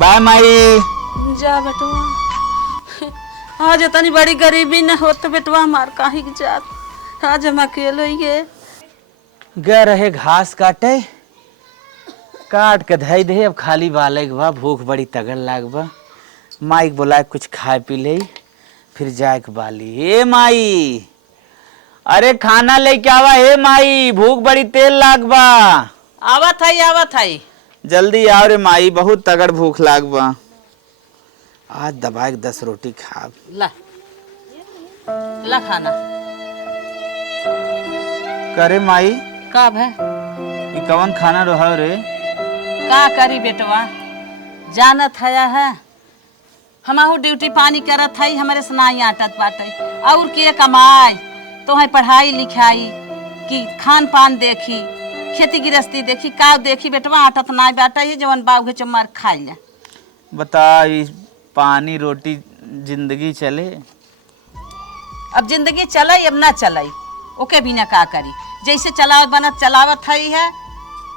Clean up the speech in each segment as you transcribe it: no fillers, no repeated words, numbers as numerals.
Bye माई। जा बेटवा, आज इतनी बड़ी गरीबी न हो तो बेटवा हमार काहे की जात। आज हम अकेले ही है। गए रहे घास काटे, काट के धई दे। अब खाली बाले के बा, भूख बड़ी तगड़ लाग बा। माई बोला कुछ खाए पी ले, फिर जाए के बाली। ए माई, अरे खाना लेके आवा। हे माई, भूख बड़ी तेल लाग बा। आवत है। जल्दी आओ रे माई, बहुत तगड़ भूख लाग बा। आज दबाए 10 रोटी खा। ला ला खाना। करे माई, का है ये कवन खाना रहा रे? का करी बेटवा, जानत है हमहू ड्यूटी पानी करत है, हमारे सुनाई आटत बाटे। और के कमाई तो है पढ़ाई लिखाई कि खान पान देखी, खेती गृहस्थी देखी, का देखी बेटवा। आटत ना बाटे है जवन बाऊ के चमार खा लिया। बता, पानी रोटी जिंदगी चले। अब जिंदगी चले अब ना चले, ओके भी ना का करी। जैसे चलावत बनत चलावत है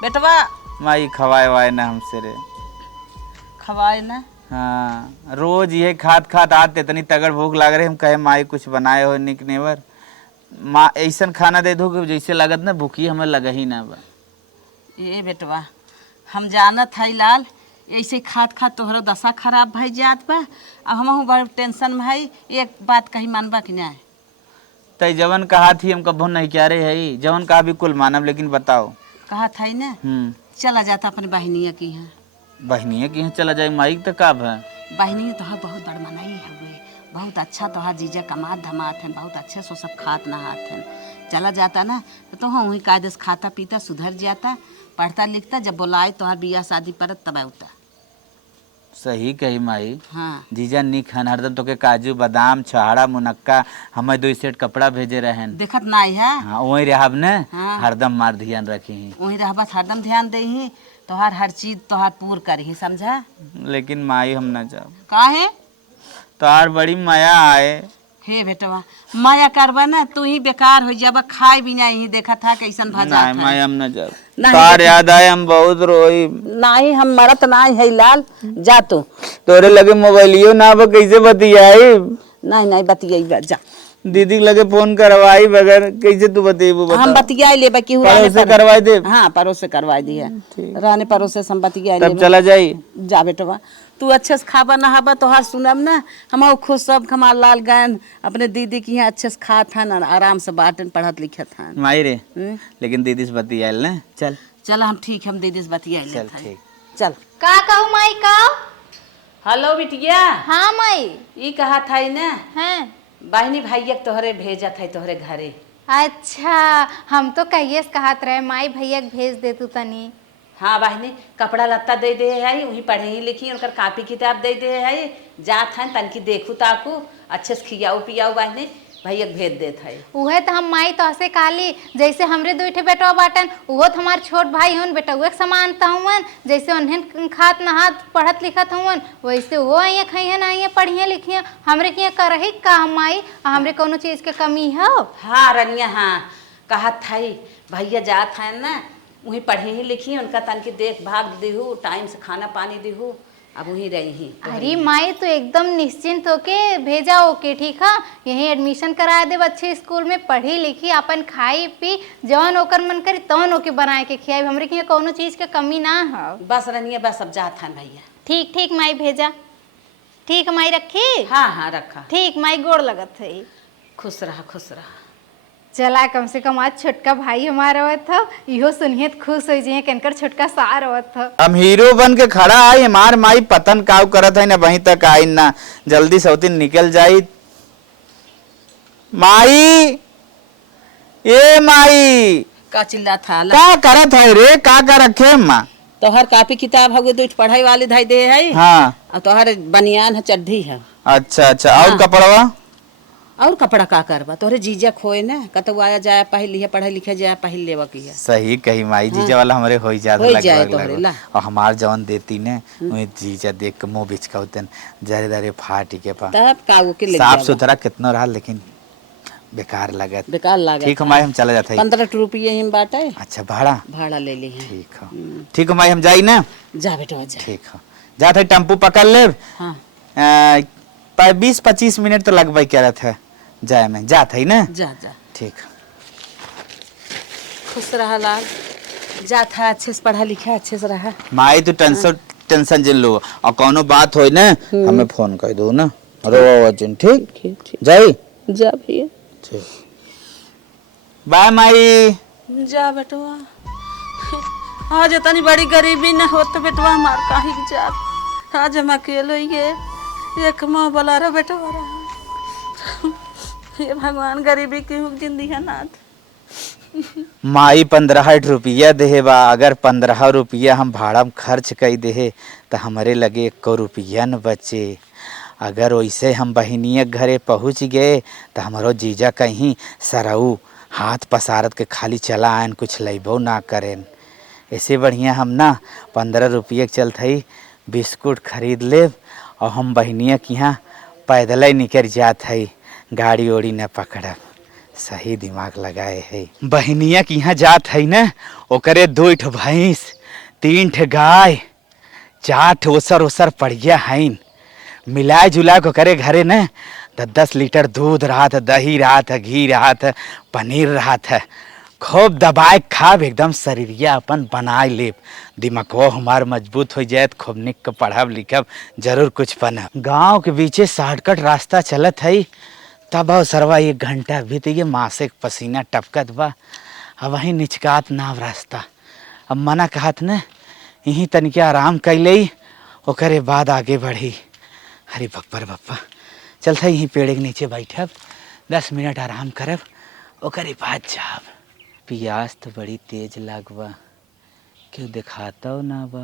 बेटवा। माई खवाए वाए ना हमसे रे। खवाए ना? हाँ, रोज ये खात खात आते इतनी तगड़ भूख लाग रही। हम कहे माई कुछ बनाए हो निक नेवर। माँ ऐसा खाना दे दो कि जैसे लागत ना भूखी हमें लगा ही ना बा। ये बेटवा हम जानत है लाल, ऐसे खात खात तोहरा दशा खराब भई जात बा। अब हमहू बड़ टेंशन में है। एक बात कही मानबा कि ना? तय जवन कहा थी हम कभो नहीं क्या रे है, जवन कहा भी कुल मानब, लेकिन बताओ। कहा था ही ना, चला जाता अपने बहनिया की यहाँ। बहनिया की यहाँ चला जाए माई तो का है? बहनिया तोहर बहुत बड़ मनाई हुए, बहुत अच्छा तोहर जीजा कमात धमात है, बहुत अच्छे सो सब खात नहात है। चला जाता ना तो हाँ वही कायदे से खाता पीता सुधर जाता, पढ़ता लिखता। जब बुलाए तोहर बियाह शादी परत तब उता। सही कही माई। हाँ जीजा निक हन, हरदम तो के काजू बादाम छहाड़ा मुनक्का हमें 2 सेट कपड़ा भेजे रहन। देखत नाई है। हाँ वही रहब ने। हाँ। हरदम मार ध्यान रखी। वही रहबत हरदम ध्यान दे ही, तोहार हर चीज तोहार पूर करही, समझा? लेकिन माई हम न जाओ। काहे? तार बड़ी माया आए। हे बेटवा, माया करबा ना तू ही बेकार हो जाबा। खाए भी नहीं देखा था कैसन भजा नहीं माई हम न जाओ। नहीं तार याद आए हम बहुत रोई। नहीं हम मरत नहीं है लाल, जा तू। तोरे लगे मोबाइलियो ना बा, कैसे बतियाई? नहीं बतियाई जा। दीदी लगे फोन करवाई बगैर कैसे तू बतेबू? बता। हम बतियाई लेबा की पड़ोस करवाई दे। हाँ परोस से करवाई दी है, रहने परोस से हम बतियाई तब लेबा। चला जाई। जा बेटवा, तू अच्छे से खाबा नहाबा तोहार सुनब ना। हम खुश सब हमार लाल गन अपने दीदी की यहाँ अच्छे से खात हन, आराम से बाटन पढ़त लिखत हन। माई रे, लेकिन दीदी से बतियाल ना। चल चल हम ठीक, हम दीदी से बतियाई चल लेत हन। ठीक। चल। का कहू माई का? हेलो बिटिया। हाँ माई। ई कहा था ना हैं? बहनी भैया तोहरे भेजा था तोहरे घरे। अच्छा, हम तो कहिए कहत रहे माई भैया के भेज दे तू तनी। हाँ बहनी, कपड़ा लत्ता दे दे है, वही पढ़ी लिखी उनकर कापी किताब दे दे है। जात है तनकी देखू ताकू अच्छे से खियाऊ पियाऊ बहनी भैया के भेज देत है। उहे तो हम माई तोहसे कहली, जैसे हमरे 2 ठे बेटवा बाटन, उहो तो हमार छोट भाई हन, बेटा उहे समानता हुवन। जैसे उन्हें खात नहात पढ़त लिखत हुवन, वैसे वो आइए खइहन आइए पढ़िए लिखिए। हमरे के करही का माई, हमरे कोनो चीज के कमी हो? हाँ रनिया, हाँ कहत थी भैया जात है ना, वही पढ़ी ही लिखी उनका तनकी देखभाल दीहू, टाइम से खाना पानी दीहू। अब वहीं रही। अरे माई तो एकदम निश्चिंत होके भेजा ओके, ठीक है? यहीं एडमिशन करा दे, अच्छे स्कूल में पढ़ी लिखी, अपन खाई पी जौन ओकर मन करी तौन ओके बनाए के खियाई। हमरे के कोनो चीज के कमी ना हो। बस रनिया बस अब जात है भैया। ठीक ठीक माई भेजा। ठीक माई रखी? हाँ हाँ रखा। ठीक माई, गोड़ लगत है। खुश रहा खुश रहा। चला कम से कम आज छोटका भाई हमारा आवत था, इहो सुनिए खुश हो जाइए कनकर छोटका सार आवत था। हम हीरो बन के खड़ा आई, हमार माई पतन काव करत है ना, वहीं तक आई ना। जल्दी सौती निकल जाई। माई, ए माई का चिल्ला था? का करत है रे? का कर रखे माँ? तोहर कापी किताब हो गई, पढ़ाई वाली धाई दे है। हाँ। और तोहर बनियान है, चड्ढी है। अच्छा अच्छा, और कपड़वा? और कपड़ा का करबा? तोहरे जीजा खोए ना, कतौ आया जाया पहल लिया, पढ़े लिखे जाया पहल लेवा की है। सही कही माई। जीजा वाला हमरे हो जाता लगभग। और हमार जवन देती ने वही जीजा देख के मुंह बिचकाउतन, जरे दरे फाटी के पा। तब काऊ के ले साफ सुथरा कितना रहा, लेकिन बेकार लागत। बेकार लागत। ठीक है माई, हम चला जाते हैं। 15 रुपये हम बाटे। अच्छा, भाड़ा भाड़ा ले ली है। ठीक है। ठीक है माई, हम जाई ना। जा बेटा जा। ठीक है, जात है टेम्पू पकड़ ले। हाँ 20-25 मिनट तो लगभग क्या रहता है जाए में, जात है ना। जा जा, ठीक। खुश रहा लाल, जा था अच्छे से पढ़ा लिखा, अच्छे से रहा। माई तू टेंशन जिन लो और कोनो बात होई ना हमें फोन कर दो ना। रो जिन ठीक ठीक जाई जा भैया, ठीक। बाय माई। जा बेटवा। आज इतनी बड़ी गरीबी न हो तो बेटवा हमार काहे की जात। आज हम अकेले ही है, एक माँ बोला रहा बेटवा रहा। ये भगवान गरीबी क्यों जिंदगी है नाथ। माई 15 रुपया देहे बा, अगर 15 रुपया हम भाड़ा में खर्च कर दे तो हमारे लगे 1 रुपया न बचे। अगर वैसे हम बहनिया घरे पहुँच गए तो हमारो जीजा कहीं सरऊ हाथ पसारत के खाली चला आयन, कुछ लेबो ना करें। ऐसे बढ़िया हम ना 15 रुपये के चलते बिस्कुट खरीद ले और हम बहनिया के यहाँ पैदल ही निकल जात है, गाड़ी ओड़ी न पकड़ब। सही दिमाग लगाए है। बहनिया के यहाँ जात है न, ओकरे 2 ठो भैंस, 3 ठे गाय, 4 ठे ओसर पड़िया हैं। मिलाए जुला के करे घरे न 10 लीटर दूध रहा था, दही रहा था, घी रहा था, पनीर रहा था। खूब दबाए खाब, एकदम शरीरिया अपन बनाए लेब, दिमागो हमार मजबूत हो जाए, खूब निक के पढ़ब लिखब, जरूर कुछ बनब। गाँव के बीचे शॉर्टकट रास्ता चलत है, तब सरवा 1 घंटा बीत गए, माँ से पसीना टपकत बा। अब वहीं निचकात नाव रास्ता। अब मना कहत न यहीं तनिके आराम कैले ओकरे बाद आगे बढ़ी। अरे बप्पर बप्पा, चलता यहीं पेड़ के नीचे बैठब, 10 मिनट आराम करब, ओकरे बाद जाब। पियास तो बड़ी तेज लागबा, क्यों दिखाता हो ना बा,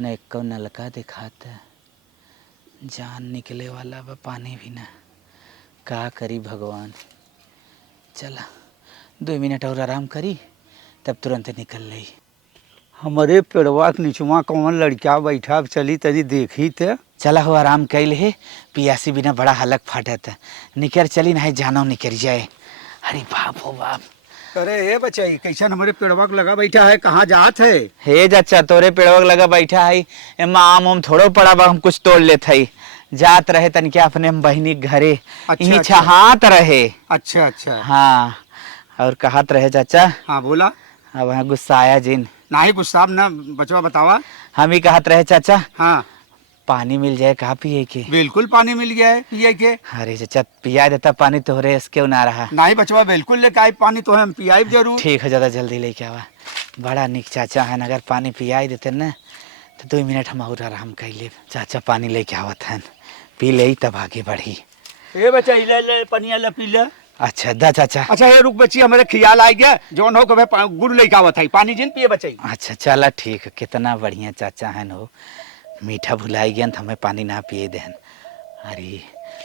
न एक नलका दिखाता, जान निकले वाला बा, पानी भी ना। का करी भगवान। चला 2 मिनट और आराम करी, तब तुरंत निकल ली। हमारे पेड़वा के नीचवा कौन लड़का बैठा, चली तनी देखी थे। चला हो आराम कैल है, पियासी बिना बड़ा हलक फाटत, निकर चली नहीं जानो निकर जाए। अरे बाप हो बाप। अरे ये बच्चे कैसन हमारे पेड़वा के लगा बैठा है, कहाँ जात है? हे चाचा तोरे पेड़वा लगा बैठा है, एमा आम उम थोड़ो पड़ा बा, हम कुछ तोड़ लेत है। जात रहे तन क्या अपने बहनी के घरे, यहीं छहात रहे। अच्छा अच्छा। हाँ और कहत रहे चाचा। हाँ बोला। अब वहाँ गुस्साया जिन नहीं गुस्सा ना बचवा बतावा। हम ही कहत रहे चाचा हाँ पानी मिल जाए कहाँ पिए के। बिल्कुल पानी मिल गया है पिए के। अरे चाचा पिया देता पानी, तोहरे इसके ना रहा। नहीं बचवा बिल्कुल लेके आई पानी, तो हम पियाई जरूर। ठीक है, ज़्यादा जल्दी लेके आवा, बड़ा निक चाचा है, अगर पानी पियाई देते न तो 2 मिनट हम और आराम कर ले। चाचा पानी लेके आवत हैं, पी ले तब आगे बढ़ी। ये बच्चा ले पनिया ले पी ले। अच्छा दा चाचा। अच्छा ये रुक बच्ची, हमारे ख्याल आ गया जौन हो कभी गुड़ लेके आवत है, पानी जिन पिए बच्चे। अच्छा चला ठीक है, कितना बढ़िया चाचा है हो, मीठा भुलाई गया हमें पानी ना पिए देन। अरे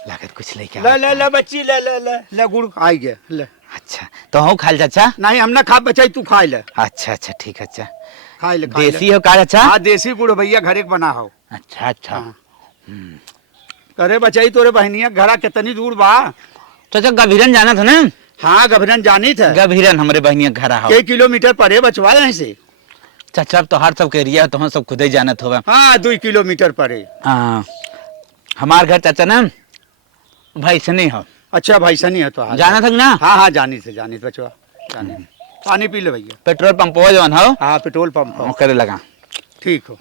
लागत कुछ लेके ले ले ले बच्ची ले ले ले ले गुड़ आ गया ले। अच्छा तो हूँ खाल चाचा। नहीं हम ना खा बच्चा, तू खा ले। अच्छा अच्छा ठीक है अच्छा। खा ले देसी हो का चाचा? हाँ देसी गुड़ भैया घरे के बना हो। अच्छा अच्छा। अरे बचाई तोरे बहनिया घरा कितनी दूर बा? चाचा गभीरन जाना था ना? हाँ गभीरन जानी था। गभीरन हमारे बहनिया घर हो। कई किलोमीटर परे बचवा यहाँ से? चाचा अब तो हर सब के एरिया तो हम सब खुद ही जानत होगा। हाँ 2 किलोमीटर परे। हाँ हमार घर चाचा ना भैसनी हो। अच्छा भैसनी है तो जाना था ना? हाँ हाँ जानी थे बचवा जानी। पानी पी ले भैया। पेट्रोल पंप हो जवन हो? हाँ पेट्रोल पंप हो। करे लगा। ठीक हो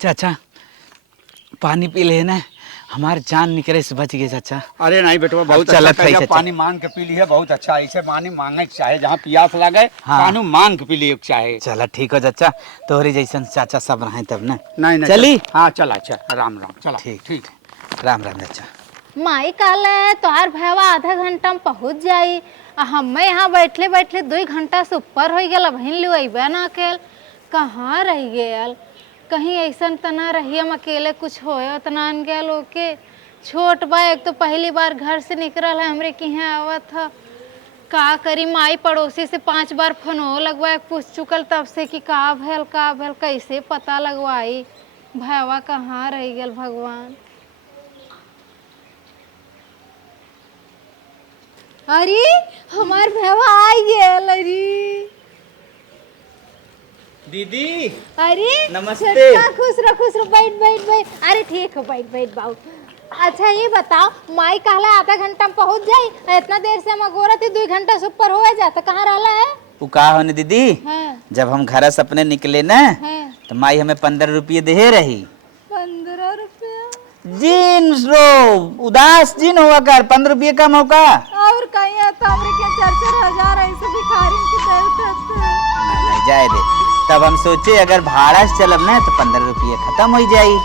चाचा पानी पी ले ना, हमारे जान निकले से बच गए चाचा। अरे नहीं बेटवा बहुत चलत अच्छा है किया, चाचा। पानी मांग के पी ली है, बहुत अच्छा। ऐसे पानी मांगे के चाहे, जहाँ प्यास लगे हाँ। पानी मांग के पी लिए चाहे। चला ठीक हो चाचा, तोहरी जैसन चाचा सब रहे तब ना। नहीं नहीं चली? हाँ चला अच्छा राम राम चला। ठीक ठीक। राम राम चाचा। माई कहले तोहार भैया आधा घंटा में पहुँच जाई, आ हमें यहाँ बैठले बैठले 2 घंटा से ऊपर हो गया, बहन लू अबे ना अकेल, कहाँ रह गया? कहीं ऐसा तना रही हम अकेले कुछ होया तना अन गया ओके। छोट बा, एक तो पहली बार घर से निकल है, हमरे के यहाँ आवत था। का करी, माई पड़ोसी से 5 बार फोनो लगवाए, पूछ चुकल तब से कि का भेल कैसे पता लगवाई भैया कहाँ रह गया भगवान। अरे हमार भैया आ गया। अरे दीदी अरे नमस्ते। छोटका, खुश रहो बैठ बैठ बैठ। अरे ठीक है, बैठ बैठ बाबू। अच्छा ये बताओ, माई कहला आधा घंटा में पहुंच जाई, इतना देर से हम अगोरा थी 2 घंटा से ऊपर हो जाता, कहाँ रहला है? वो का होने दीदी, हाँ, जब हम घर से अपने निकले ना हाँ। तो माई हमें 15 रुपये दे रही। 15 रुपया? जिन रो उदास जिन हुआ कर 15 रुपये का मौका और कहीं है तो हमरे के 4-4 हजार ऐसे भिखारी के दे उठाते हैं। नहीं जाए दे। तब हम सोचे अगर भाड़ा से चलब ना तो 15 रुपये खत्म हो जाई।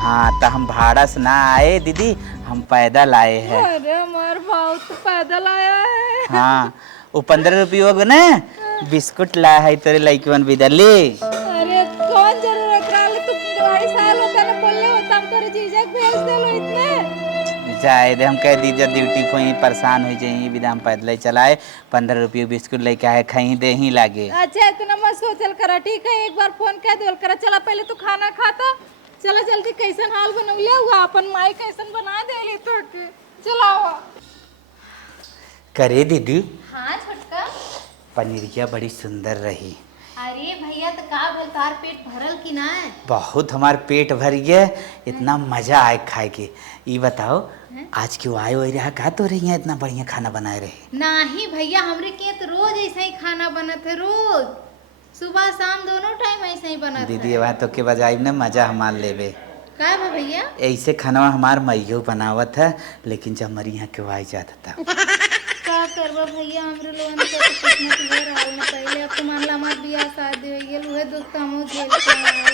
हाँ तो हम भाड़ा से ना आए दीदी, हम पैदल आए हैं। अरे हमार भाव तो पैदल आया है। हाँ वो 15 रुपये हो ना बिस्कुट ला है तेरे लड़कियों विदा ले। अरे कौन जरूरत रहा, तू 2.5 साल होता ना बोलले होता हम तोरे जीजा के भेज देलो इतने। जाए दे, हम कह दीजिए ड्यूटी पे परेशान हो जाइए विदा, हम पैदल ही चलाए। 15 रुपये बिस्कुट लेके आए, कहीं दे ही लागे। अच्छा इतना मत सोचल करा, ठीक है? एक बार फोन कर देवल करा, चला पहले तू खाना खाता, चला जल्दी। कैसन हाल बनौले हुआ अपन माई, कैसन बना देली तोके, चलाओ। करे दीदी, हाँ छोटका। पनीरिया बड़ी सुंदर रही। अरे भैया तो का बोल, तार पेट भरल की ना? बहुत हमार पेट भर गया, इतना मजा आए खाए के। ये बताओ आज क्यों आए हो रहा, का तो रही है इतना बढ़िया खाना बनाए रहे? नहीं भैया, हमरे के तो रोज ऐसा ही खाना बनत है, रोज सुबह शाम दोनों टाइम ऐसे ही बनत है। दीदी ये बात तो के बजाय ना मजा हमार लेवे। का बा भैया? ऐसे खाना हमार मैयो बनावत है, लेकिन जब हमारी यहाँ क्यों आई जाता था। का करबा भैया, हमरे लोगन के तो कुछ न कुछ रहल न पहले। अब तो मान ला हमार बियाह शादी हो गेल, उहे दुख तो हमहू झेल के आए।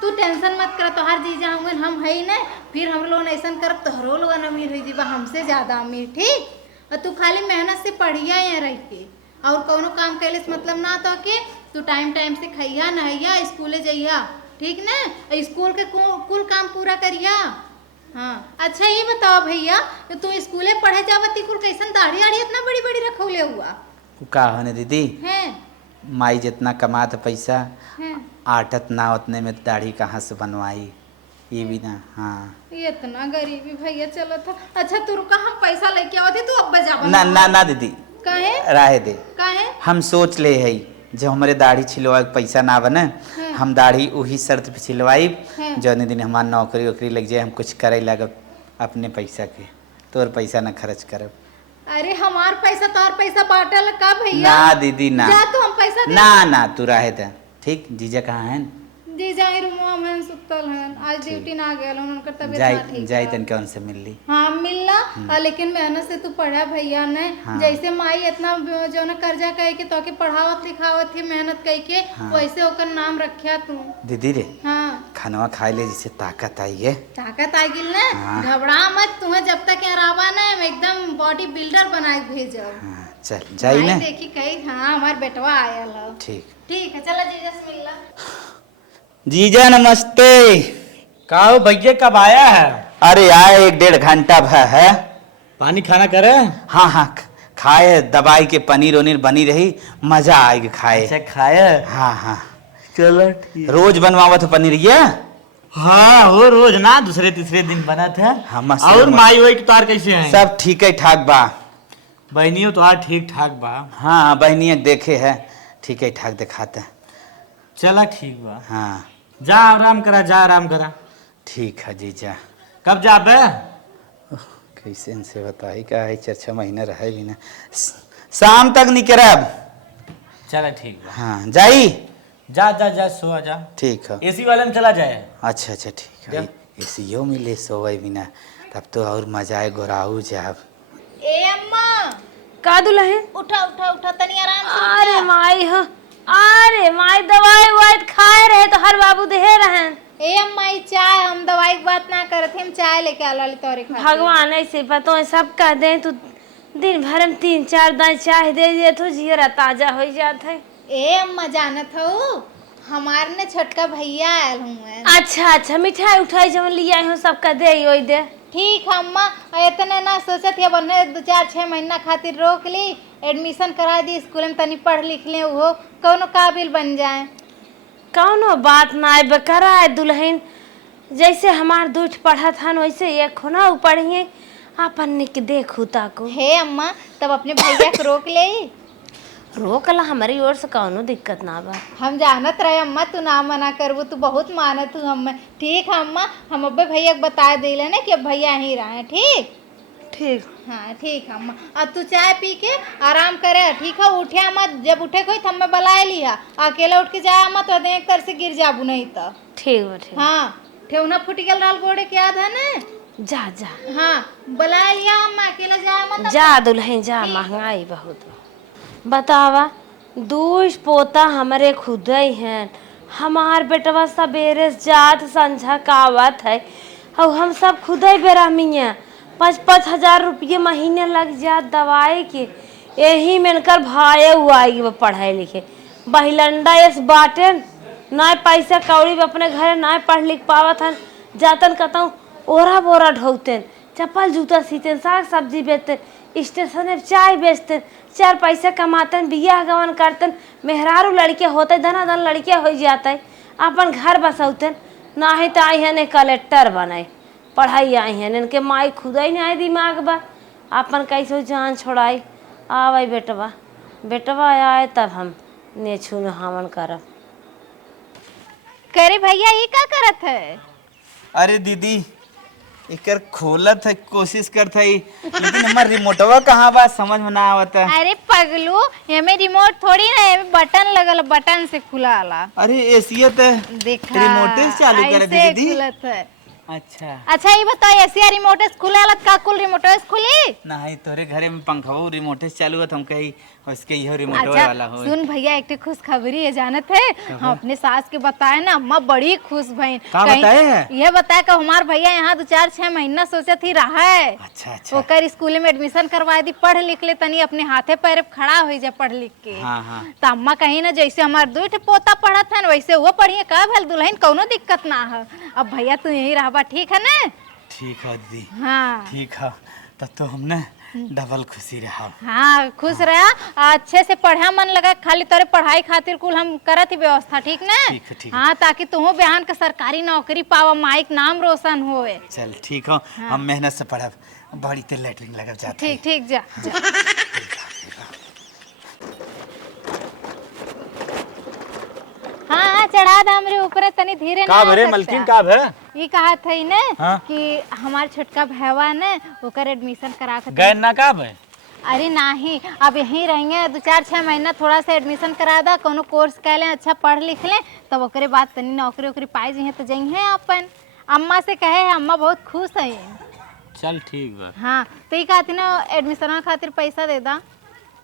तू टेंशन मत कर, तोहार जीजा होंगे हम है ना, फिर हम लोग ऐसा करब तोहरो लोगन अमीर हो जीबा, हमसे ज्यादा अमीर, ठीक? और तू खाली मेहनत से पढ़िया यहाँ रह के, और कोनो काम कैले से मतलब ना तो के तू टाइम टाइम से खइया नहैया, स्कूले जइया, ठीक ना? स्कूल के कुल काम पूरा करिया। हाँ अच्छा ये बताओ भैया, तो तू स्कूले पढ़े जावती कुल कैसन दाढ़ी आड़ी इतना बड़ी बड़ी रखौले हुआ का होने दीदी, हैं? माई जितना कमात पैसा हैं? आटत ना उतने में दाढ़ी कहाँ से बनवाई, ये भी ना। हाँ ये इतना गरीबी भैया चलो था। अच्छा तू रुका, हम पैसा लेके आवती, तू अब बजा ना ना ना दीदी, काहे राहे दे। काहे? हम सोच ले है जब हमारे दाढ़ी छिलवा के पैसा ना बने, हम दाढ़ी वही शर्त पे छिलवाई जौन दिन हमार नौकरी वोकरी लग जाए, हम कुछ करे लगब अपने पैसा के, तोर पैसा ना खर्च करब। अरे हमार पैसा तोहर पैसा बांटल का भैया? ना दीदी ना, जा तू, हम पैसा दे। ना ना तू रहे दे, ठीक? जीजा कहाँ है? जी जाई रूमवा में सुतल हन, आज ड्यूटी ना गेल, उनकर तबीयत ना जाई ठीक जाई है। तन कौन से मिल ली। हाँ मिलना, लेकिन मेहनत से तू पढ़ा भैया ने। हाँ। जैसे माई इतना जो ना कर्जा कह के तो के पढ़ावत लिखावत थी मेहनत कह के, हाँ। वैसे ओकर नाम रखिया तू। दीदी रे हाँ खानवा खाए ले जिससे ताकत आई है। ताकत आ गिल ना, हाँ। घबरा मत, तुम्हें जब तक यहाँ रहबा ना हम एकदम बॉडी बिल्डर बना के भेजब। हाँ चल जाई माई ना, देखी कही हाँ हमार बेटवा आयल है। ठीक। ठीक है चला जीजा से मिलना। जीजा नमस्ते। का हो भैया, कब आया है? अरे आए 1-1.5 घंटा भर है। पानी खाना करे? हाँ हाँ खाए, दवाई के पनीर वनीर बनी रही, मजा आएगी खाए। अच्छा खाया? हाँ हाँ चलो ठीक। रोज बनवावत पनीर ये? हाँ हो रोज ना, दूसरे तीसरे दिन बना था। हाँ, मस्त और मस्त। माई वाई तार कैसे हैं? सब ठीक है ठाक बा। बहनियों तो ठीक ठाक बा। हाँ बहनिया देखे है, ठीक है ठाक दिखाते हैं। चला ठीक बा। हाँ जा आराम करा, जा आराम करा। ठीक है जीजा। कब जाबे? कैसे इनसे बताई का है, 4-6 महीने रहे भी ना, शाम तक निकलब। चला ठीक बा। हाँ जाई। जा जा जा सो आ जा। ठीक है। एसी वाले में चला जाए। अच्छा अच्छा ठीक है। एसीओ मिले सोए बिना, तब तो और मजा आए, गोराऊ जाब। ए अम्मा का दुल्हन? उठा उठा उठा, तनी आराम से अरे माई हो, अरे माई दवाई वाई खाए रहे तो हर बाबू दे रहन। ए अम्मा ई चाय, हम दवाई की बात ना करत, हम चाय लेके आला तोरे खातिर। भगवान ऐसे पतो है सब कह दे तू दिन भर में 3-4 दाई चाय दे दिए तो जियरा ताजा हो जात है। ए अम्मा जानत हो, हमार ने छोटका भैया आयल हुए। अच्छा अच्छा मिठाई उठाई जब लिया हो सबका दे ओई दे। ठीक है अम्मा, इतने ना सोचत है, बने 2-4-6 महीना खातिर रोक ली, एडमिशन करा दी स्कूल में, तनी पढ़ लिख ले, वो कौनो काबिल बन जाए। कौनो बात ना है बकरा है दुल्हन, जैसे हमार दूठ पढ़त हन वैसे एक हो ना पढ़िए अपन निक देखू ताको। हे अम्मा तब अपने भैया को रोक ले। रोकला हमारी ओर से कौनो दिक्कत ना बा। हम जानत रहे अम्मा तू ना मना करबू, तू बहुत मानत हूँ अम्मा। ठीक है अम्मा, हम अब्बे भैया को बता दिले ना कि अब भैया यहीं रहे। ठीक ठीक। हाँ ठीक है अम्मा। अब तू चाय पी के आराम करे, ठीक है? उठे मत, जब उठे कोई थम्मे बुला लिया, अकेला उठ के जाए मत, तो एक तरह से गिर जाबू नहीं तो। ठीक बा ठीक। हाँ ठेवना फूट गल रहल गोड़े के याद है ना? जा जा हाँ बुला लिया अम्मा, अकेला जाए मत। जा दुल्हन जा, महंगाई बहुत बा। बतावा दूज पोता हमारे खुद ही हैं। हमार बेटवा सवेरे जात संझा कावत है और हम सब खुद ही बेरामिया। 5-5 हजार रुपये महीने लग जात दवाई के। यही में इनकर भाई हुआ पढ़ाई लिखे बहिलंडा इस बाटे ना पैसा कौड़ी अपने घरे ना पढ़ लिख पावत हन। जातन कहता ओरा बोरा ढोते, चप्पल जूता सीते, साग सब्जी बेचते, स्टेशन में चाय बेचते, 4 पैसे कमाते, बियाह गवन करते, मेहरारू लड़के होते, धना धन लड़के हो जाते, अपन घर बसौते। ना ही तो आई है कलेक्टर बनाए, पढ़ाई आई है इनके माई खुद ही नहीं दिमाग बा, अपन कैसे जान छोड़ाई। आवाई बेटवा, बेटवा आए तब हम ने छू हमन करब। करे भैया ये क्या करत है? अरे दीदी एकर खोलत है, कोशिश करत है, लेकिन हमार रिमोटवा कहाँ बा समझ में ना आवत है। अरे पगलू, एमे रिमोट थोड़ी ना, एमे बटन लगल, बटन से खुलाला। अरे एसीए तो देखा रिमोट से चालू करे ऐसे दीदी। खुलत है। अच्छा अच्छा ये बताओ, ऐसे रिमोट से खुलाला का कुल रिमोट से खुली? नहीं तोरे घरे में पंखा रिमोट से चालू है, हम कही उसके यह रिमोट अच्छा वाला हो। सुन भैया, एक खुशखबरी है जानत है? हम अपने सास के बताए ना, अम्मा बड़ी खुश भई। का बताए है? ये बताया कि हमार भैया यहाँ 2-4-6 महीना सोचत ही रहा है। अच्छा अच्छा ओकर स्कूल में एडमिशन करवा दी, पढ़ लिख ले तनी, अपने हाथे पैर खड़ा हो जाए पढ़ लिख के। हाँ हाँ तो अम्मा कहीं ना जैसे हमार 2 पोता पढ़त है वैसे वो पढ़िए, का भल दुल्हन कौनो दिक्कत ना है। अब भैया तू यही रहबा, ठीक है ना? ठीक है दीदी, हाँ ठीक है, तब तो हमने डबल खुशी रहा। हाँ खुश रहा, अच्छे से पढ़ा, मन लगा, खाली तोरे पढ़ाई खातिर कुल हम करत ही व्यवस्था, ठीक ना? ठीक है, ठीक है। हाँ ताकि तुहो बहन का सरकारी नौकरी पावा, माइक नाम रोशन होए। चल ठीक हो, हम मेहनत से पढ़ब, बड़ी तेल लेटरिन लगा जाते। ठीक ठीक जा, जा। हाँ चढ़ा दा हमरे ऊपर, तनी धीरे का भरे मलकिन का भे? ये कहा थई ने हाँ? कि हमार छोटका भैया ने ओकर एडमिशन करा के गए ना का भे? अरे नहीं, अब यहीं रहेंगे 2-4-6 महीना, थोड़ा सा एडमिशन करा दा, कोनो कोर्स कर लें, अच्छा पढ़ लिख लें, तब ओकरे बाद तनी नौकरी वोकरी पाई जी तो जई हैं अपन। अम्मा से कहे है, अम्मा बहुत खुश है। चल ठीक बा। हाँ तो ये कहती ना एडमिशन खातिर पैसा दे दा।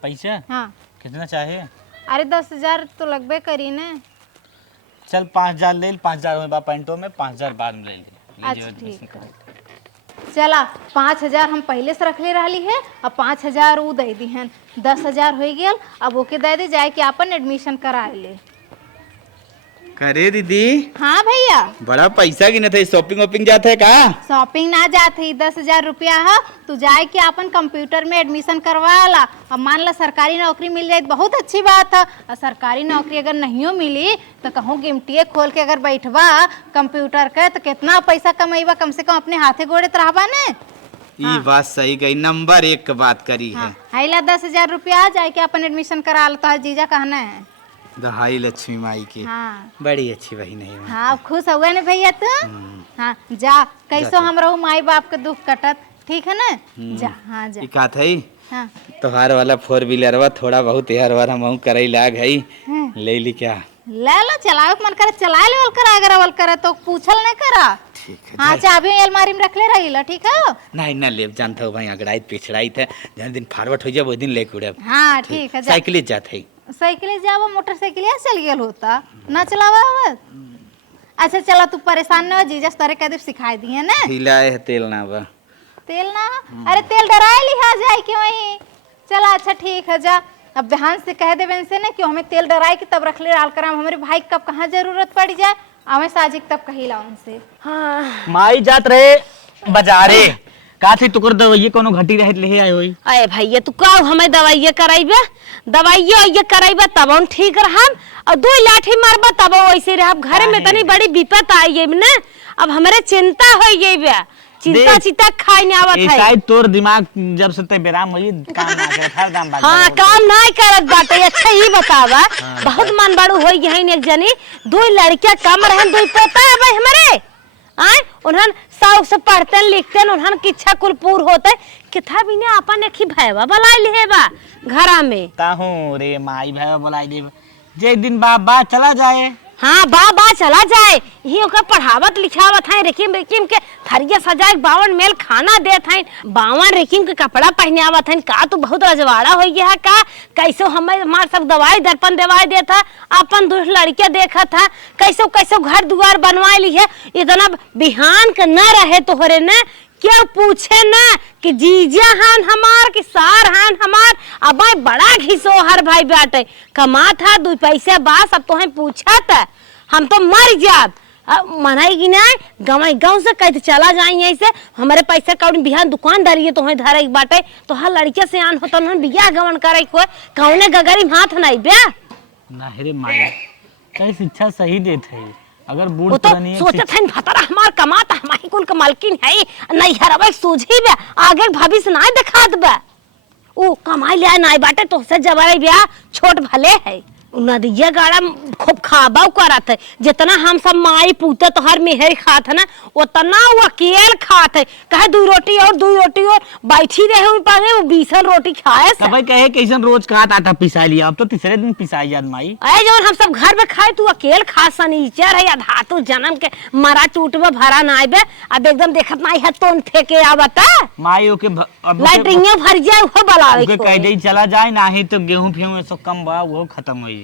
पैसे हाँ कितना चाहे? अरे 10,000 तो लगबे करी ने। चल 5,000 ले, 5,000 में बा पैंटो में, 5,000 बाद में ले ले। अच्छा ठीक है, चला 5,000 हम पहले से रख ले रही है, अब 5,000 वो दे दी हैं, 10,000 हो गया। अब ओके दे दे जाए कि अपन एडमिशन करा ले। करे दीदी हाँ भैया, बड़ा पैसा गिनत है, शॉपिंग वॉपिंग जाते है का? शॉपिंग ना जाते ही 10,000 रुपया है, तू जाए कि अपन कंप्यूटर में एडमिशन करवा ला। अब मान ला सरकारी नौकरी मिल जाए बहुत अच्छी बात है, और सरकारी नौकरी अगर नहीं मिली तो कहूँ गिमटिए खोल के अगर बैठवा कंप्यूटर के तो कितना पैसा कमाईबा, कम से कम अपने हाथे गोड़े तो रहबा ने। ये बात सही गई, नंबर 1 की बात करी है। हाँ ला 10,000 रुपया जाए कि अपन एडमिशन करा लो, तो जीजा कहना है। दहाई लक्ष्मी माई की हाँ बड़ी अच्छी बहन है। हाँ खुश हुए ना भैया तू? हाँ जा, कैसो हम रहू माई बाप के दुख कटत, ठीक है ना? जा हाँ जा। का थई हाँ तोहार वाला 4 व्हीलरवा थोड़ा बहुत यार वार हम करई लाग है, ले ली क्या? ले लो, चलाओ मन करे चला लेवल करा, अगर अवल करे तो पूछल नहीं करा। ठीक है। हाँ चाबी अलमारी में रख ले रही लो, ठीक है? नहीं ना ले जानता हूँ भाई, अगड़ाई पिछड़ाई थे, जन दिन फॉरवर्ड हो जाए वो दिन लेके उड़े। हाँ ठीक है, जा। साइकिल जाते है। साइकिल जावा, मोटरसाइकिल चल गया होता ना चलावा हुआ। अच्छा चला, तू परेशान न हो, जीजा तारे कदम सिखाई दिए ना। हिलाए है तेल ना बा, तेल ना? अरे तेल डराए लिहा जाए कि वहीं चला। अच्छा ठीक है, जा। अब बहन से कह देवे इनसे ना कि हमें तेल डराए कि तब रख ले डाल कर, हमारे भाई कब कहाँ जरूरत पड़ जाए, हमें साजिक तब कही ला उनसे। हाँ माई जात रहे बाजारे, का थी तुकर दवाई कोनो घटी रहे ले आए होई। अरे भैया तू का हमें दवाइये कराइबे, दवाइये कराइबे तब हम ठीक रहम, और 2 लाठी मारबा तब वैसे रहब। घरे में तनी बड़ी विपत आई है ना, अब हमारे चिंता हो गई बा चिंता चिंता खाए नहीं आवत ऐसा है। ही तोर दिमाग जब से ते बेराम हुई काम ना करे हर दाम बात हाँ काम नहीं करत बाटे। अच्छा ही बतावा बहुत मन बड़ू हो गई एक जनी, दो लड़कियां कम रहन, दो पोता है भाई हमारे आए उन्हन साउ से पढ़ते लिखते उन्हन की इच्छा कुल पूर होते किथा भी ने अपन एक ही भैवा बलाई लेबा घरा में। ताहू रे माई भाई बोलाई दे जे दिन बाबा चला जाए। हाँ बा चला जाए ही ओकर पढ़ावत लिखावत है, रेकिम रेकिम के थरिया सजाए 52 मेल खाना देत है, 52 रेकिम के कपड़ा पहने आवत है। का तू बहुत रजवाड़ा हो गया है का? कैसे हमार सब दवाई दर्पण दवाई देता, अपन दूर लड़के देखा था कैसे कैसे घर दुआर बनवाए ली है। इतना बिहान के न रहे तोहरे न क्यों पूछे ना कि जीजा हान हमार कि सार हान हमार। अब बड़ा घिसो हर भाई बाटे कमा था 2 पैसे बास, अब तो हम पूछा था हम तो मर जात मनाई कि नहीं गाँव से कहते चला जाए ऐसे हमारे पैसे कौन बिहान दुकानदारी है तो धरे बाटे तो हर लड़के से आन होता बिया गवन करे कौने गगरी हाथ नहीं ब्या ना रे माई कई शिक्षा सही देत है। अगर बूढ़ वो तो पुरानी सोचत है भतरा हमार कमाता हमारी कुल के मालकिन है नहीं हरवा सूझी बे आगे भविष्य ना दिखात बे ओ कमाई ले नहीं बाटे तो से जवाई ब्या छोट भले है नदिया गाड़ा खूब खाबाव करत है। जितना हम सब माई पूते तो हर मेहर खात है ना उतना वो अकेल खात है। कहे 2 रोटी और 2 रोटी और बैठी रहे हुई पागे वो 20 रोटी खाए से। भाई कहे कैसन रोज खात आटा पिसा लिया, अब तो तीसरे दिन पिसाई याद माई। अरे जब हम सब घर में खाए तू अकेल खा सनीचर है धातु जन्म के मरा चूट में भरा ना आबे अब एकदम देखत नहीं है तो फेंके आवता माई ओके लाइटिंग भर जाए वो बलावे ओके कह दे चला जाए ना ही तो गेहूं फेहूं सब कम बा वो खत्म हो जाए।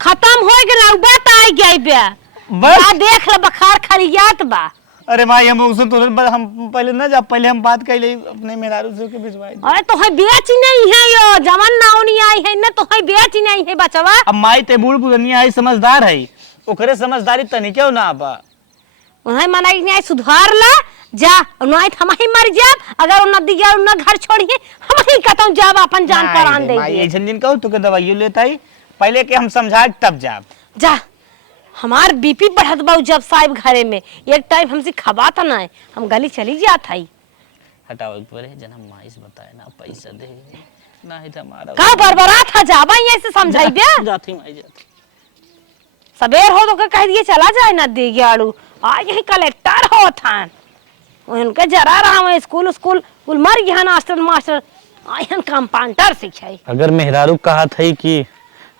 खत्म हो गया बात आ गई बे बस देख ले बुखार खरियात बा। अरे माई हम उसे तो हम पहले ना जब पहले हम बात कर ले अपने मेहरारू से के भिजवाई। अरे तो है बेच नहीं है यो जवन नाउनी आई है ना तो है बेच नहीं है बचवा। अब माई ते बूढ़ पुरानी है समझदार है ओकरे समझदारी तनी क्यों ना बा उन्हें मना नहीं सुधार ला जा नहीं हम ही मर जाब अगर उन दिया उन घर छोड़िए हम ही कहता जाब अपन जान पर आन देंगे। माई ऐसन दिन कहू तो के दवाई लेता ही पहले के हम समझा तब जाब जा हमार बीपी बढ़त बाऊ जब साहिब घरे में एक टाइम हमसे खबाता ना है हम गली चली जात है। हटाओ एक बार जन हम माई से बताए ना पैसा दे ना है हमारा का बरबरात है जाबा ऐसे समझाई बे जाती माई जाती सबेर हो तो कह दिए चला जाए ना दे गयाड़ू आ यही कलेक्टर हो था उनके जरा रहा हूँ स्कूल स्कूल मर गया मास्टर मास्टर आयन कंपाउंडर सिखाई। अगर मेहरारू कहा था कि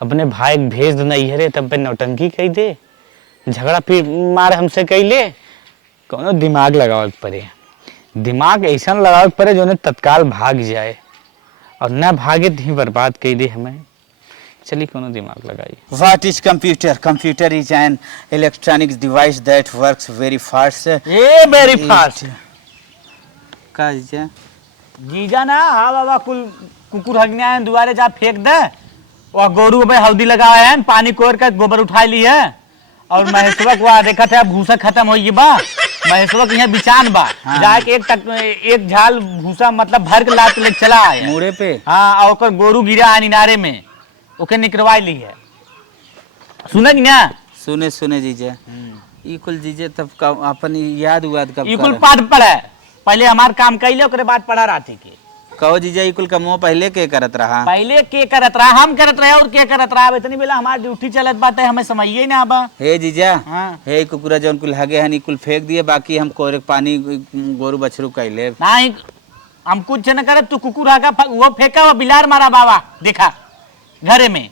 अपने भाई भेज नहीं है तब पे नौटंकी कही दे झगड़ा फिर मार हमसे कही ले कौनो दिमाग लगावे पड़े दिमाग ऐसा लगावे पड़े जो तत्काल भाग जाए और न भागे तो ही बर्बाद कही दे हमें। चलिए कोनो दिमाग लगाई। What is computer? Computer is an electronic device that works very fast. Very fast का जीजा जीजा ना हाँ बाबा कुल कुकुर हगने आए दुआरे जा फेंक दे और गोरू पे हल्दी लगाए हैं पानी कोर कर गोबर उठा ली है और महेश्वर को देखा था भूसा खत्म हो गई बा महेश्वर के यहाँ बिचान बा जाके एक झाल भूसा मतलब भर के लात ले चला आया मुड़े पे। हाँ और ओकर गोरू गिरा है निनारे में ओके निकलवा ली है सुना कि ना सुने जीजा ई कुल जीजे तब अपन याद कब ई कुल पाठ पढ़े पहले हमार काम कैले ओकरे बाद पढ़ा राती के कहो जीजा ई कुल का मुंह पहले के करत रहा पहले के करत रहा हम करत रहे और के करत रहा इतनी बेला हमार ड्यूटी चलत बाटे हमें समझिए ना आबा। हे जीजा हाँ। हे कुकुरा जौन कुल हगे हनी कुल फेंक दिए बाकी हम कोरे पानी गोरू बछरू कैले नहीं हम कुछ न करे तू कुकुर आगा वो फेंका वो बिलार मारा बाबा देखा घरे में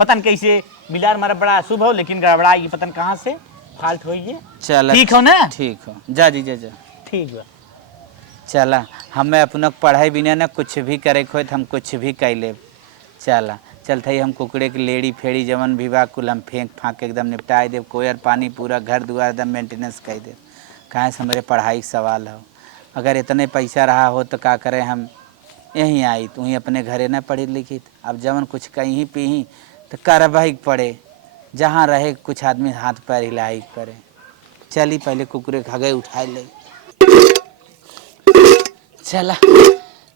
पतन कैसे बिलार मारा बड़ा अशुभ हो लेकिन गड़बड़ा पतन कहाँ से फाल्ट हो चला ठीक हो ना ठीक हो जा जीजा जा ठीक बा चला हमें अपना पढ़ाई बिना ना कुछ भी करे खोत हम कुछ भी कैले चला चलते ही हम कुकड़े की लेड़ी फेड़ी जवन विवाह कुल हम फेंक फाँक एकदम निपटाए देव कोयर पानी पूरा घर दुआर एकदम मेंटेनेंस कर दे कहाँ से हमारे पढ़ाई का सवाल हो अगर इतने पैसा रहा हो तो का करें हम यहीं आई तू ही अपने घरे न पढ़ी लिखी अब जवन कुछ कहीं पी तो कार्रवाई पड़े जहाँ रहे कुछ आदमी हाथ पैर हिलाई करे चली पहले कुकरे खगे उठा ले चला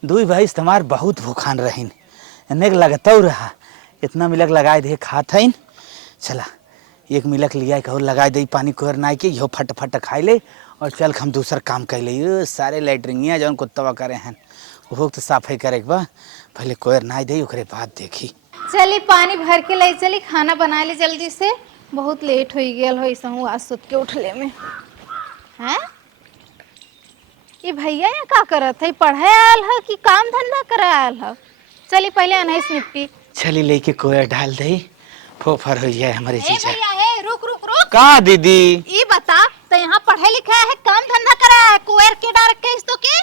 दुई भाई तुम्हार बहुत भूखान रहीन इन्हें लगता रहा इतना मिलक लगाए दे खात हईन चला एक मिलक लिया कहो लगाए दे पानी कोर नाई के यो फट फट खाई ले और चल हम दूसरा काम कर लिए सारे लैटरिंगिया जौन कुत्तवा करे हैं वो तो सफाई करे के बा पहले कोयर ना दे ओकरे बाद देखी। चली पानी भर के ले चली, खाना बना ले जल्दी से, बहुत लेट हो गया हो ऐसा हूँ आज सुत के उठले में। हैं ये भैया यहाँ का करत है, पढ़े आयल है कि काम धंधा करे आयल है? चली पहले अनैस निपटी। चली लेके कोयर डाल दे फोफर हो जाए हमारे ए जीजा। भैया ए रुक रुक रुक, कहाँ दीदी? ये बता तो यहाँ पढ़े लिखा है काम धंधा करा है, कोयर के डार के तो के?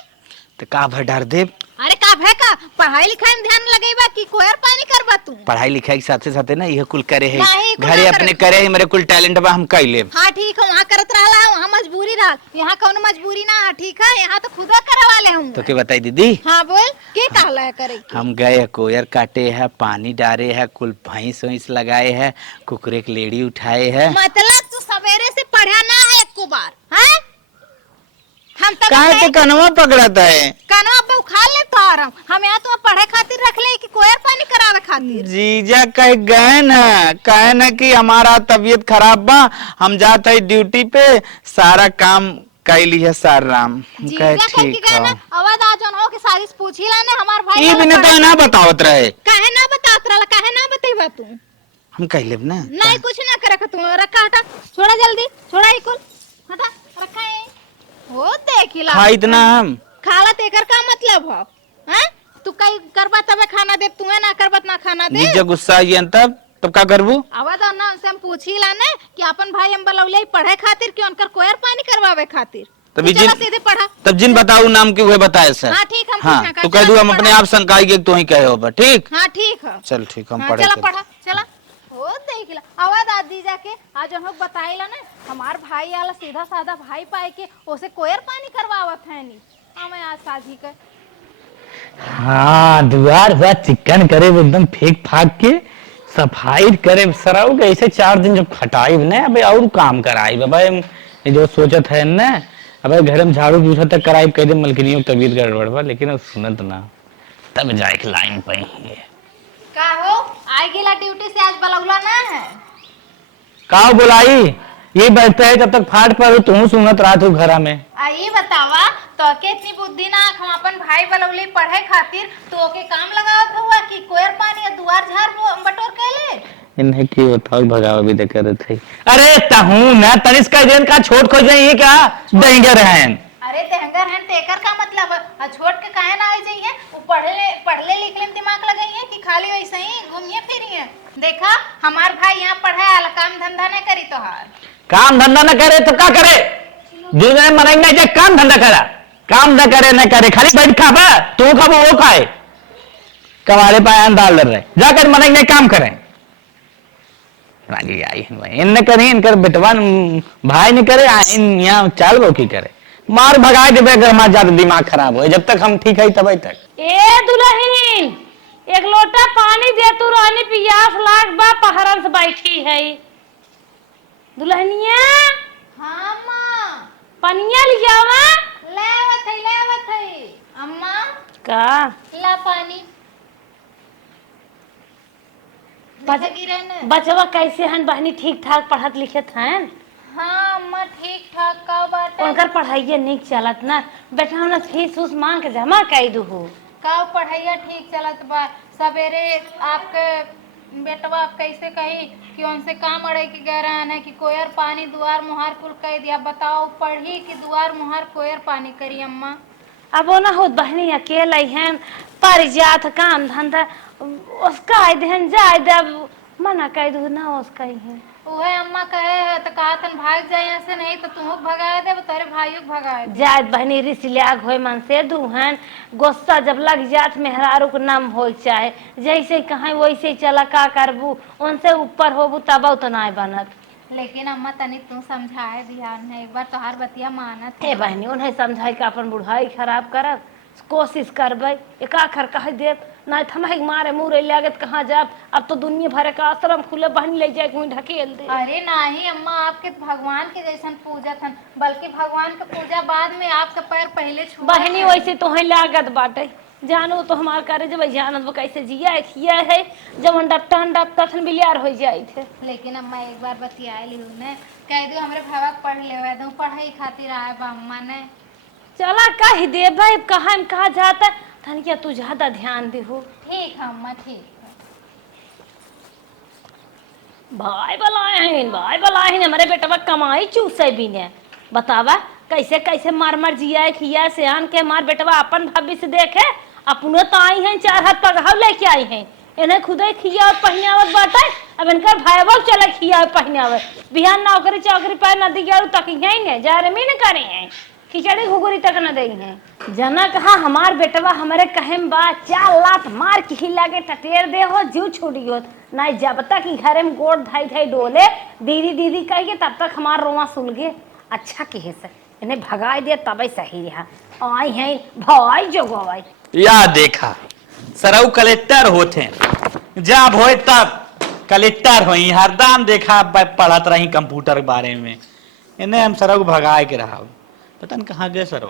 तो का भर डार दे? अरे का भे का पढ़ाई लिखाई में ध्यान लगेबा कि कोयर पानी करबा तू? पढ़ाई लिखाई के साथे साथे ना यह कुल करे है नहीं, कुल घरे ना अपने करे। करे है मेरे कुल टैलेंट बा हम कर ले। हाँ ठीक है, वहाँ करत रहा वहाँ मजबूरी रहा, यहाँ कौन मजबूरी ना है, ठीक है यहाँ तो खुदा करे वाले हूँ। तो के बताई दीदी? हाँ बोल के कहला है करे की? हम गए कोयर काटे है, पानी डारे है, कुल भैंस वैंस लगाए है, कुकरे की लेड़ी उठाए है। मतलब तू सवेरे से पढ़ा ना है एक को बार? हैं हम तो काहे के कनवा पकड़ता है? कनवा पे उखाड़ ले तो हम यहाँ तो पढ़े खातिर रख ले कि कोयर पानी करावे खातिर? जीजा कह गए ना, कहे ना कि हमारा तबीयत खराब बा, हम जाते है ड्यूटी पे, सारा काम कैली है सार राम। कहे ठीक है। आवाज आ जन हो के सारी पूछी लाने हमार भाई ये बिना तो ना बतावत रहे। काहे ना बतात रहला, काहे ना बतेबा तू? हम कह लेब ना। नहीं कुछ ना करे तू, रखा हटा, छोड़ा जल्दी, छोड़ा ही कुल हटा रखा है। हो देखिला खा इतना हम खाला तेकर का मतलब हो? हैं तू कई करबा तबे खाना दे, तू ना करबत ना खाना दे। जीजा गुस्सा आई तब का करबू? आवाज ना से हम पूछी लाने कि अपन भाई हम बलौले पढ़े खातिर कि उनकर कोयर पानी करवावे खातिर? तब तू जिन चला सीधे पढ़ा। तब जिन बताऊ नाम के हुए बताए सर। हाँ ठीक, हम हाँ पूछना तो का, कह दू चला हम तू अपने पढ़ा। आप शंकाई के तू ही कहे हो ठीक। हाँ ठीक है, चल ठीक हम हाँ, पढ़े चला चल। पढ़ा चला। हो देखिला आवाज आदि जाके आज हम लोग बताइला ना हमार भाई आला सीधा साधा भाई पाए के ओसे कोयर पानी करवावत है नी हमें आज साझी के। हाँ द्वार हुआ चिकन करे वो एकदम फेंक फाक के सफाई करे सराउ के ऐसे 4 दिन जब खटाई न अबे और काम कराई बाबा ये जो सोचत है न अबे घर में झाड़ू दूसरा तक कराई कह दे मलकिनियों की तबीयत गड़बड़ बा लेकिन अब सुनत ना तब जाए के लाइन पे का हो आई गेला ड्यूटी से आज बलौला ना है? का बुलाई ये बैठते है जब तक फाट पर तू सुनत रात हो घरा में। आई बतावा तो के इतनी बुद्धि ना हम अपन भाई बलौले पढ़े खातिर तो के काम लगावत हुआ कि कोयर पानी या दुआर झाड़ बटोर कैले? इन्हें की बताओ भगावा भी दे कर थे। अरे तहू ना तनिष का दिन का छोट खो जाइए क्या देंगे रहन। अरे तेहंगर हैं तेकर का मतलब है छोड़ के काहे ना आई जाइए? वो पढ़ले लिखले में दिमाग लगाइए कि खाली वैसे ही घूमिए फिरिए? देखा हमार भाई यहाँ पढ़े आला काम धंधा नहीं करी तोहार। काम धंधा न करे तो क्या करे? जिन्हें मरेंगे जो काम धंधा करा काम न करे न करे खाली बैठ खा बा तू खाबो वो खाए कवाड़े पाए डाल रहे जाकर मरेंगे काम करें राजी आई इन करें इनकर बेटवा भाई ने करे यहाँ चाल वो की करे मार भगा के बेगर हमारा ज्यादा दिमाग खराब हो जब तक हम ठीक है तब तक। ए दुल्हन एक लोटा पानी दे तू रानी पियास लाग बा पहरन से बैठी है दुल्हनिया। हाँ माँ पनिया लियावा लेवत है अम्मा का ला पानी बचवा कैसे हन बहनी ठीक ठाक पढ़त लिखत हन? हाँ अम्मा ठीक ठाक का बाटे उनकर पढ़ाइया निक चलत ना बेटा हम फीस उस मांग के जमा कर दू का पढ़ाइया ठीक चलत बा। सवेरे आपके बेटवा आप कैसे कही कि उनसे काम अड़े के गए रहन है कि कोयर पानी दुआर मुहार कुल कह दिया। बताओ पढ़ी कि दुआर मुहार कोयर पानी करी अम्मा? अब वो ना हो बहनी अकेले हैं पर जात काम धंधा उसका देहन जाए दब मना कह दू ना उसका ही है उहे अम्मा कहे है तो कहा तन भाग जाए यहाँ से नहीं तो तू भगा दे तेरे भाइयों को भगा दे। जात बहनी रिस लियाग होए मन से दूहन गुस्सा जब लग जात मेहरारू को नाम हो चाहे जैसे कहे वैसे ही चला का करबू उनसे ऊपर होबू तब तो ना बनत। लेकिन अम्मा तनी तू समझाए ध्यान है एक बार तोहार बतिया मानत ए बहनी उन्हें समझाई का अपन बुढ़ाई खराब करब कोशिश करबे एक आखर कह दे ना थमाई मारे मुरे लागत कहाँ जाब अब तो दुनिया भर का आश्रम खुले बहनी ले जाए कोई ढकेल दे। अरे नहीं अम्मा आपके भगवान के जैसन पूजा थन बल्कि भगवान के पूजा बाद में आपका पैर पहले छू बहनी वैसे तो है लागत बाटे जानो तो हमार करे जब जानत वो कैसे जिया खिया है जब हम डॉक्टर तखन बिलियार हो जाए थे। लेकिन अम्मा एक बार बतियाली हूँ ने कह दो हमरे भावा पढ़ ले दो पढ़ाई खातिर आए बा अम्मा ने। चला कह दे भाई कहाँ जाता धन क्या तू ज्यादा ध्यान दे हो। ठीक है अम्मा ठीक है। भाई बलाए हैं हमारे बेटा कमाई चूसे भी ने बतावा कैसे कैसे मार जिया खिया से आन के हमार बेटवा अपन भविष्य देखे अपने तो आई हैं 4 हाथ पगहाव लेके आई हैं इन्हें खुदे खिया और पहनावत बाटे अब इनका भाईबल चले खिया और पहनावत बिहान नौकरी चौकरी पर नदी गया तक यही ने जा रमी न करे हैं खिचड़ी घुगरी तक न दे हैं जना कहा हमार बेटवा हमारे कहेम बा 4 लात मार के हिला के टटेर दे हो जीव छूटी हो ना जब तक घरे में गोड़ धाई डोले दीदी कहिए तब तक हमार रोवा सुन गए अच्छा कहे से इन्हें भगाई दे तब सही रहा आई है भाई जोगो भाई या देखा सरऊ कलेक्टर होते जब होए तब कलेक्टर होई हरदम देखा पढ़त रही कंप्यूटर के बारे में इन्हें हम सरऊ भगाए के रहा पता नहीं कहाँ गए सरऊ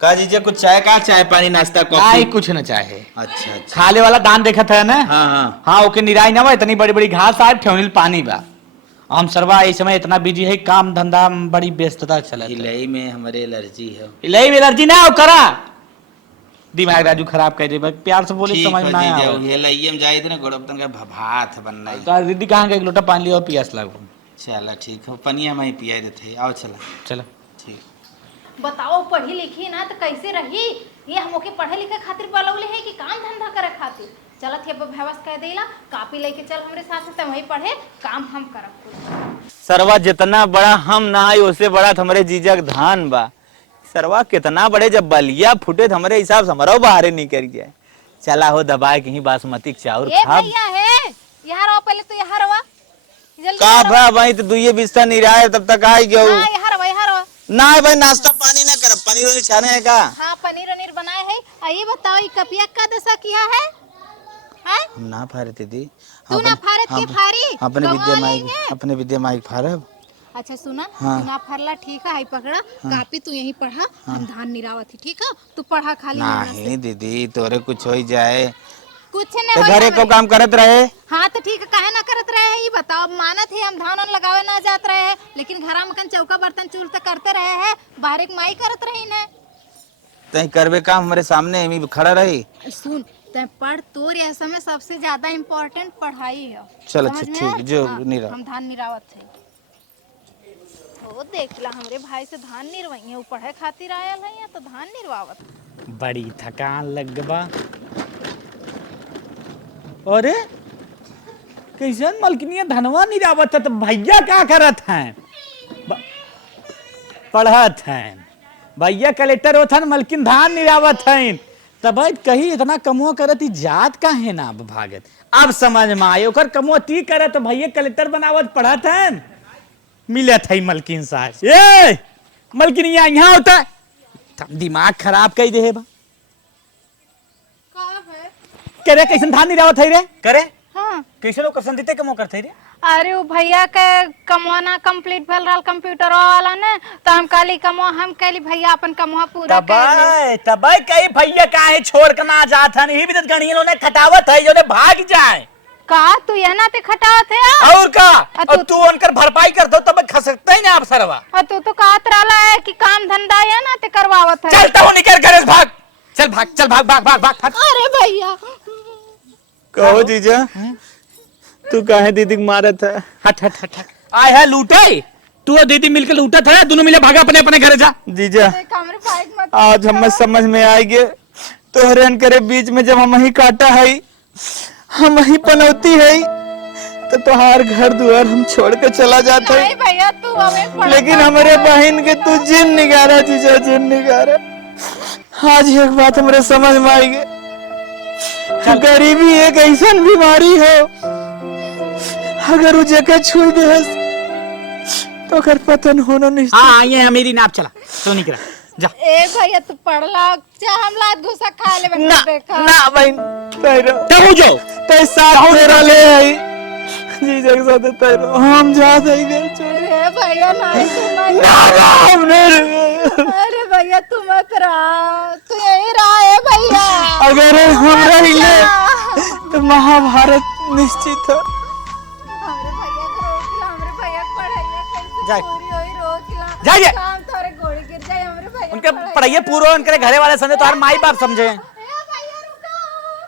का जीजा कुछ चाय का चाय पानी नाश्ता आई कॉफी कुछ न चाहे अच्छा अच्छा खाले वाला दान देखा था ना हाँ हाँ हाँ ओके निराई ना बा इतनी बड़ी बड़ी घास आए ठेवनील पानी बा हम सरवा इस समय इतना बिजी है काम धंधा में बड़ी व्यस्तता चला इलाही में हमारे एलर्जी है इलाही में एलर्जी ना हो करा दिमाग राजू खराब कर दे प्यार से बोले ठीक समझ है में आया जीजा ये लइये में जाए थे ना गोड़पतन का भात बनना है तो दीदी कहाँ गए एक लोटा पानी लिया और पियास लगो चला ठीक है पनिया में ही पिया देते आओ चला चलो ठीक बताओ पढ़ी लिखी ना तो कैसे रही ये हमके पढ़े लिखे खातिर बोलौले है कि काम धंधा करे खातिर चलत है भैवस कह देला कापी लेके चल हमरे साथ त वही पढ़े काम हम करब। सरवा जितना बड़ा हम ना है उससे बड़ा हमारे जीजा का धान बा सरवा कितना बड़े जब बलिया फूटे तो हमारे हिसाब से हमारा बाहर नहीं कर जाए चला हो दबाए कहीं बासमती चावल ए खा भैया है यहाँ रहो पहले तो यहाँ रहो जल्दी का भा भाई तो दुइये बिस्तर नहीं रहा है तब तक आई गयो हां यहाँ रहो ना भाई नाश्ता पानी ना कर पनीर वनीर छाने है का हाँ पनीर बनाए है आइए बताओ ये कपिया का दशा किया है हैं हम ना फारे दीदी तू ना फारत के फारी अपने गवा विद्या नहीं माई है। अपने विद्या माई फारब अच्छा सुना हाँ। तू ना फरला ठीक है पकड़ा कापी तू यहीं पढ़ा हम धान निरावत ही ठीक है तू पढ़ा खाली मेहनत से। नहीं दीदी तोरे कुछ हो ही जाए कुछ तो नहीं घरे को काम करत रहे हाँ तो ठीक है काहे ना करत रहे है ये बताओ मानत है हम धान वान लगावे ना जात रहे हैं लेकिन घरा में चौका बर्तन चूल तो करते रहे हैं बाहर एक माई करत रही ना तई करबे काम हमारे सामने ही खड़ा रही सुन ते पढ़ तोर यह समय सबसे ज्यादा इम्पोर्टेंट पढ़ाई है चल समझ अच्छा में? ठीक जो हाँ, निरा हम धान निरावत है वो देख ला हमरे भाई से धान निरवाई है वो पढ़े खातिर आयल है तो धान निरवावत बड़ी थकान लग बा अरे कैसन मलकिनिया धनवा नहीं जावत तो भैया क्या करत हैं पढ़त हैं भैया कलेक्टर होत हन मलकिन धान नहीं जावत हैं तब भाई कहीं इतना कमुआ करत जात का है ना अब भागत अब समझ में आये ओकर कमुआ ती करत तो भैया कलेक्टर बनावत पढ़त हैं मिलत है मलकिन साहब ए मलकिनिया यहाँ होता है दिमाग खराब कई दे बा करे कैसन धान नहीं रावत है रे करे हाँ कैसे लोग करसन देते कमो करते रे अरे वो भैया के कमवाना कंप्लीट भेल रहा कंप्यूटर वाला ने तो हम काली कमवा हम कहली भैया अपन कमवा पूरा कर तबै कई भैया काहे छोड़ के ना जात हन ई भी तो गणियों ने खटावत है जो ने भाग जाए का तू यह ना ते खटावत है और का और तू उनकर भरपाई कर दो तब खसकते ही ना आप सरवा और तू तो कहत रहला है कि काम धंधा है ना ते करवावत है चलता हूं निकल घर से भाग चल भाग चल भाग भाग भाग भाग अरे भैया कहो जीजा तू काहे दीदी को मारत है हट हट हट आए है लूटे तू और दीदी मिलकर लूटा था दोनों मिले भागा अपने अपने घर जा जीजा हमरे भाई मत आज हम समझ में आएगे तोहरे करे बीच में जब हम ही काटा है हम ही पनौती है तो तोहार घर दुआर हम छोड़ के चला जाते नहीं भैया तू हमें पढ़ लेकिन हमारे बहन के तू जिन निगारा जीजा जिन निगारा आज एक बात हमारे समझ में आई गई गरीबी एक ऐसा बीमारी हो अगर वो जगह छू दे तो कर पतन होना नहीं हाँ ये है मेरी नाप चला तो निकला जा ए भैया तू पढ़ला चाहे हम लात घुसा खा ले ना देखा ना भाई तैरो तब जाओ तै साथ तेरा ले आई जीजा के साथ तैरो हम जा दे घर छोड़ ए भैया नहीं सुना ना हमने अरे भैया तू मत रहा, तू यहीं रहा है भैया। अगर हम रहिले तो महाभारत निश्चित हो। हमरे भैया को रोक ला, हमरे भैया को पढ़ाइया कैसे जाए। पूरी होई रोक ला। जाइए। काम तोरे गोड़ी गिर जाए हमरे भैया उनके पढ़ाइए पूरा, उनके घरे वाले समझे, तुम्हारे माई बाप समझे।